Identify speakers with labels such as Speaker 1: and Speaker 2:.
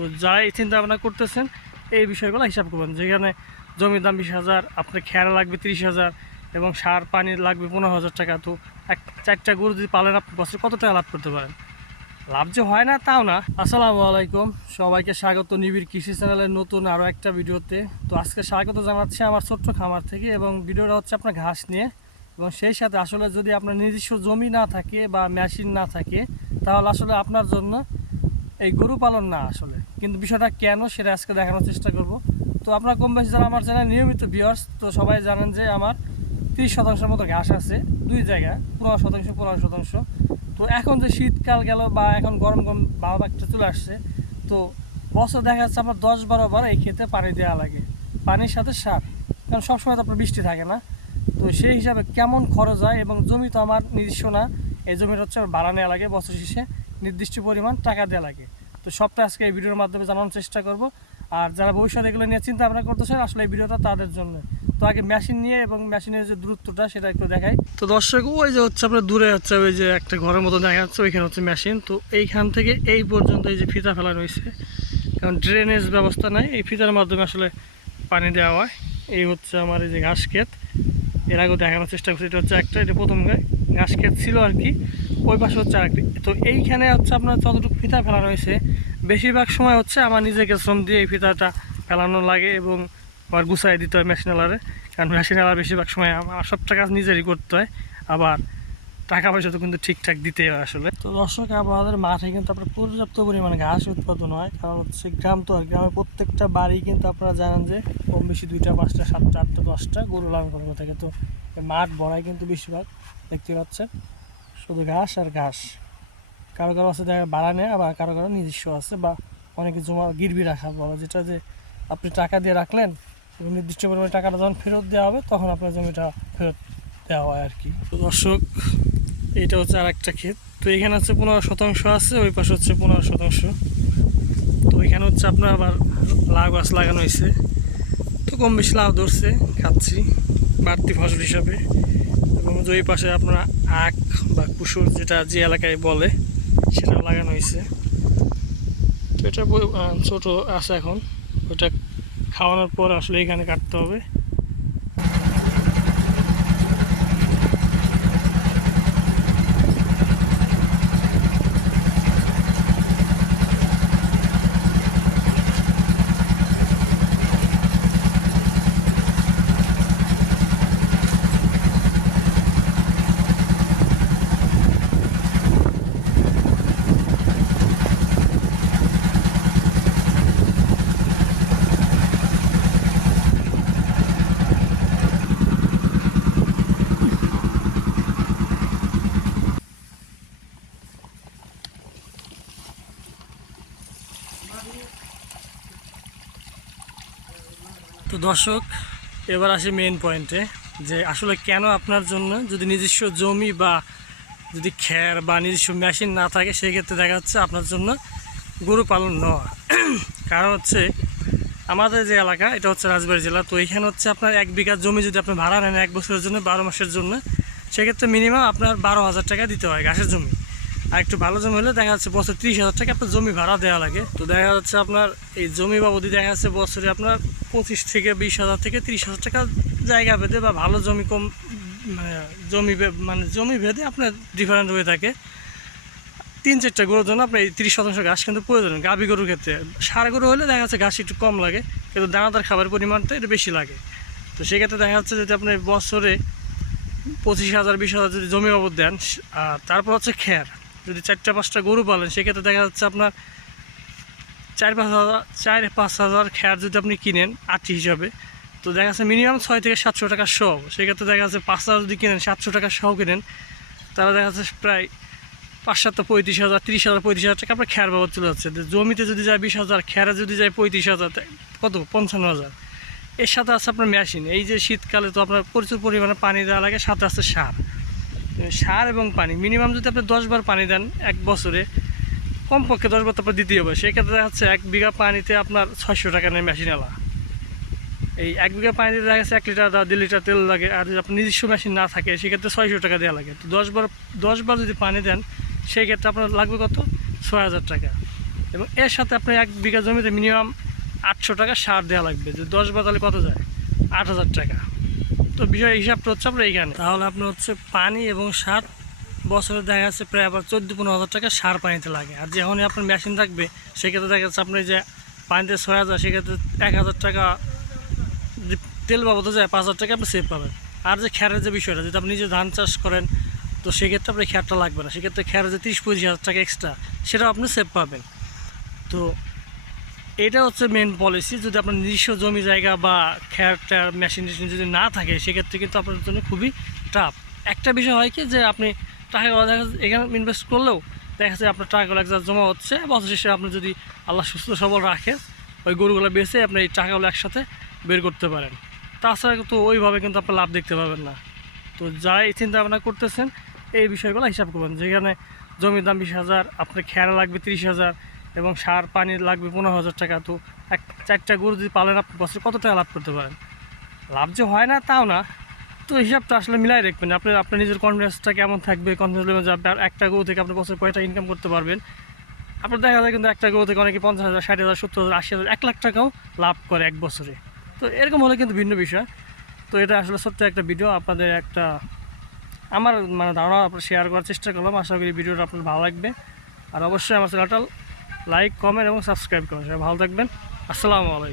Speaker 1: তো যারা এই চিন্তা ভাবনা করতেছেন, এই বিষয়গুলো হিসাব করবেন। যেখানে জমির দাম বিশ হাজার, আপনার খেয়ার লাগবে তিরিশ হাজার এবং সার, পানি লাগবে পনেরো হাজার টাকা। তো এক চারটা গরু যদি পালেন, আপনি বছরে কত টাকা লাভ করতে পারেন? লাভ যে হয় না, তাও না। আসসালামু আলাইকুম। সবাইকে স্বাগত নিবিড় কৃষি চ্যানেলের নতুন আরও একটা ভিডিওতে। তো আজকে স্বাগত জানাচ্ছি আমার ছোট্ট খামার থেকে এবং ভিডিওটা হচ্ছে আপনার ঘাস নিয়ে। এবং সেই সাথে আসলে যদি আপনার নিজস্ব জমি না থাকে বা মেশিন না থাকে, তাহলে আসলে আপনার জন্য এই গরু পালন না আসলে। কিন্তু বিষয়টা কেন সেটা আজকে দেখানোর চেষ্টা করব। তো আপনারা কম বেশি যারা আমার চ্যানেল নিয়মিত ভিউয়ার্স তো সবাই জানেন যে আমার তিরিশ শতাংশের মতো ঘাস আছে দুই জায়গায়, পনেরো শতাংশ পনেরো শতাংশ। তো এখন যে শীতকাল গেল বা এখন গরম গরম ভাব একটা চলে আসছে, তো বছর দেখা যাচ্ছে আমার দশ বারো বার এই ক্ষেতে পানি দেওয়া লাগে। পানির সাথে সার, কারণ সবসময় তো আপনার বৃষ্টি থাকে না। তো সেই হিসাবে কেমন খরচ হয় এবং জমি তো আমার নিজস্ব না, এই জমিটা হচ্ছে আমার ভাড়া নেওয়া লাগে বছর শেষে। নির্দিষ্ট পরিমাণ টাকা দেওয়া লাগে। তো সবটা আজকে এই ভিডিওর মাধ্যমে জানানোর চেষ্টা করব। আর যারা ভবিষ্যতে এগুলো নিয়ে চিন্তা ভাবনা করতেছেন, আসলে এই ভিডিওটা তাদের জন্য। তো আগে মেশিন নিয়ে এবং মেশিনের যে দূরত্বটা, সেটা একটু দেখাই। তো দর্শক, ওই যে হচ্ছে আপনার দূরে হচ্ছে ওই যে একটা ঘরের মতো দেখা যাচ্ছে, ওইখানে হচ্ছে মেশিন তো এইখান থেকে এই পর্যন্ত এই যে ফিতা ফেলা রয়েছে কারণ ড্রেনেজ ব্যবস্থা নাই। এই ফিতার মাধ্যমে আসলে পানি দেওয়া হয়। এই হচ্ছে আমার এই যে ঘাস ক্ষেত। এর আগেও দেখানোর চেষ্টা করছি, এটা হচ্ছে একটা, এটা প্রথম ঘাস ক্ষেত ছিল আর কি। ওই পাশে হচ্ছে আরেকটি। তো এইখানে হচ্ছে আপনার যতটুকু ফিতা ফেলানো হয়েছে, বেশিরভাগ সময় হচ্ছে আমার নিজেকে শ্রম দিয়ে এই ফিতাটা ফেলানো লাগে এবং আবার গুছাই দিতে হয় মেশিনালারে কারণ মেশিন মেশিনালার বেশিরভাগ সময় আমার সবটা কাজ নিজেরই করতে হয়, আবার টাকা পয়সা তো কিন্তু ঠিকঠাক দিতে হয় আসলে। তো দর্শক, আমাদের মাঠে কিন্তু আপনার পর্যাপ্ত পরিমাণে ঘাস উৎপাদন হয়, কারণ হচ্ছে গ্রাম তো আর গ্রামের প্রত্যেকটা বাড়ি কিন্তু আপনারা জানেন যে কম বেশি দুইটা, পাঁচটা, সাতটা, আটটা, দশটা গরু লালন করানো থাকে। তো মাঠ ভরায় কিন্তু বেশিরভাগ, দেখতে পাচ্ছেন। শুধু ঘাস আর ঘাস। কারও কারও আছে দেখা ভাড়া নেয়, আবার কারও কারও নিজস্ব আছে বা অনেকে জমা গিরবি রাখা বলা, যেটা যে আপনি টাকা দিয়ে রাখলেন এবং নির্দিষ্ট পরিমাণে টাকাটা যখন ফেরত দেওয়া হবে, তখন আপনার জমিটা ফেরত দেওয়া হয় আর কি। দর্শক এইটা হচ্ছে আর একটা ক্ষেত। তো এখানে হচ্ছে পনেরো শতাংশ আছে, ওই পাশে হচ্ছে পনেরো শতাংশ। তো এখানে হচ্ছে আপনার আবার লাউ গাছ লাগানো হয়েছে। তো কম বেশি লাভ ধরছে, খাচ্ছি বাড়তি ফসল হিসাবে। এবং ওই পাশে আপনারা আখ বা কুসুর যেটা যে এলাকায় বলে সেটা লাগানো হয়েছে। এটা ছোট আছে এখন। ওটা খাওয়ানোর পর আসলে এখানে কাটতে হবে। তো দর্শক, এবার আসি মেন পয়েন্টে যে আসলে কেন আপনার জন্য যদি নিজস্ব জমি বা যদি খ্যার বা নিজস্ব মেশিন না থাকে, সেক্ষেত্রে দেখা যাচ্ছে আপনার জন্য গরু পালন নেওয়া কারণ হচ্ছে আমাদের যে এলাকা, এটা হচ্ছে রাজবাড়ি জেলা, তো এখানে হচ্ছে আপনার এক বিঘা জমি যদি আপনি ভাড়া নেন এক বছরের জন্য, বারো মাসের জন্য, সেক্ষেত্রে মিনিমাম আপনার বারো হাজার টাকা দিতে হয় ঘাসের জমি। আর একটু ভালো জমি হলে দেখা যাচ্ছে বছর ত্রিশ হাজার টাকা আপনার জমি ভাড়া দেওয়া লাগে। তো দেখা যাচ্ছে আপনার এই জমি বাবদি দেখা যাচ্ছে বছরে আপনার পঁচিশ থেকে বিশ হাজার থেকে তিরিশ হাজার টাকা জায়গা ভেদে বা ভালো জমি কম মানে জমি মানে জমি ভেদে আপনার ডিফারেন্ট হয়ে থাকে। তিন চারটা গরুর জন্য আপনার এই তিরিশ শতাংশ ঘাস কিন্তু প্রয়োজন গাভী গরুর ক্ষেত্রে। সার গরু হলে দেখা যাচ্ছে ঘাস একটু কম লাগে, কিন্তু দানাদার খাবারের পরিমাণটা একটু বেশি লাগে। তো সেক্ষেত্রে দেখা যাচ্ছে যদি আপনি বছরে পঁচিশ হাজার, বিশ হাজার যদি জমি বাবদ দেন, আর তারপর হচ্ছে খ্যার যদি চারটা, পাঁচটা গরু পালেন, সেক্ষেত্রে দেখা যাচ্ছে আপনার চার, পাঁচ হাজার, চার, পাঁচ হাজার খ্যার যদি আপনি কিনেন আটি হিসাবে, তো দেখা যাচ্ছে মিনিমাম ছয় থেকে সাতশো টাকা সহ। সেক্ষেত্রে দেখা যাচ্ছে পাঁচ হাজার যদি কিনেন, সাতশো টাকা সহ কিনেন, তাহলে দেখা যাচ্ছে প্রায় পাঁচ সাত পঁয়ত্রিশ হাজার, তিরিশ হাজার, পঁয়ত্রিশ হাজার টাকা আপনার খ্যার বাবদ চলে যাচ্ছে। জমিতে যদি যায় বিশ হাজার, খ্যারে যদি যায় পঁয়ত্রিশ হাজার কত? পঞ্চান্ন হাজার। এর সাথে আছে আপনার মেশিন। এই যে শীতকালে তো আপনার প্রচুর পরিমাণে পানি দেওয়া লাগে, সাথে আছে সার। সার এবং পানি মিনিমাম যদি আপনি দশ বার পানি দেন এক বছরে, কমপক্ষে দশ বার তারপর দিতেই হবে। সেক্ষেত্রে দেখা যাচ্ছে এক বিঘা পানিতে আপনার ছয়শো টাকা নেয় মেশিন আলা। এই এক বিঘা পানিতে দেখা যাচ্ছে এক লিটার বা দেড় লিটার তেল লাগে, আর যদি আপনার নিজস্ব মেশিন না থাকে, সেক্ষেত্রে ছয়শো টাকা দেওয়া লাগে। তো দশ বার দশ বার যদি পানি দেন সেই ক্ষেত্রে আপনার লাগবে কত? ছয় হাজার টাকা। এবং এর সাথে আপনার এক বিঘা জমিতে মিনিমাম আটশো টাকা সার দেওয়া লাগবে। যে দশ বার তাহলে কত যায়? আট হাজার টাকা। তো বিষয় হিসাবটা হচ্ছে আপনার এইখানে। তাহলে আপনার হচ্ছে পানি এবং সার, বছরে দেখা যাচ্ছে প্রায় আবার চোদ্দ পনেরো হাজার টাকা সার পানিতে লাগে। আর যখনই আপনার মেশিন থাকবে, সেক্ষেত্রে দেখা যাচ্ছে আপনি যে পানিতে ছয় হাজার, সেক্ষেত্রে এক হাজার টাকা তেল বাবদে যায়, পাঁচ হাজার টাকা আপনি সেভ পাবেন। আর যে খ্যারের যে বিষয়টা, যদি আপনি নিজে ধান চাষ করেন, তো সেক্ষেত্রে আপনার খ্যারটা লাগবে না। সেক্ষেত্রে খ্যারের যে তিরিশ পঁচিশ হাজার টাকা এক্সট্রা সেটাও আপনি সেভ পাবেন। তো এটা হচ্ছে মেন পলিসি যদি আপনার নিজস্ব জমি জায়গা বা খ্যার ট্যার মেশিন টেশিন যদি না থাকে, সেক্ষেত্রে কিন্তু আপনার জন্য খুবই টাফ একটা বিষয় হয় কি যে আপনি টাকাগুলো দেখা এখানে ইনভেস্ট করলেও দেখা যাচ্ছে আপনার টাকাগুলো এক জমা হচ্ছে বছর শেষে আপনি যদি আল্লাহ সুস্থ সবল রাখে ওই গরুগুলো বেচে আপনি এই টাকাগুলো একসাথে বের করতে পারেন। তাছাড়া তো ওইভাবে কিন্তু আপনি লাভ দেখতে পাবেন না। তো যারা এই চিন্তা ভাবনা করতেছেন, এই বিষয়গুলো হিসাব করবেন। যেখানে জমির দাম বিশ হাজার, আপনার খেয়ার লাগবে তিরিশ হাজার এবং সার, পানি লাগবে পনেরো হাজার টাকা। তো এক, চারটা গরু যদি পালেন আপনি বছরে কত টাকা লাভ করতে পারেন? লাভ যে হয় না, তাও না। তো হিসাবটা আসলে মিলাই রাখবেন। আপনার আপনার নিজের কনফিডেন্সটা কেমন থাকবে? কনফিডেন্স লেভেল যে আপনার একটা গরু থেকে আপনি বছর কয়টা ইনকাম করতে পারবেন? আপনার দেখা যায় কিন্তু একটা গরু থেকে অনেকে পঞ্চাশ হাজার, ষাট হাজার, সত্তর হাজার, আশি হাজার, এক লাখ টাকাও লাভ করে এক বছরে। তো এরকম হলে কিন্তু ভিন্ন বিষয়। তো এটা আসলে সত্যি একটা ভিডিও আপনাদের একটা আমার মানে ধারণা, আপনার শেয়ার করার চেষ্টা করলাম। আশা করি ভিডিওটা আপনার ভালো লাগবে। আর অবশ্যই আমার চ্যানেলটা লাইক কমেন্ট এবং সাবস্ক্রাইব করুন ভালো থাকবেন। আসসালামু আলাইকুম।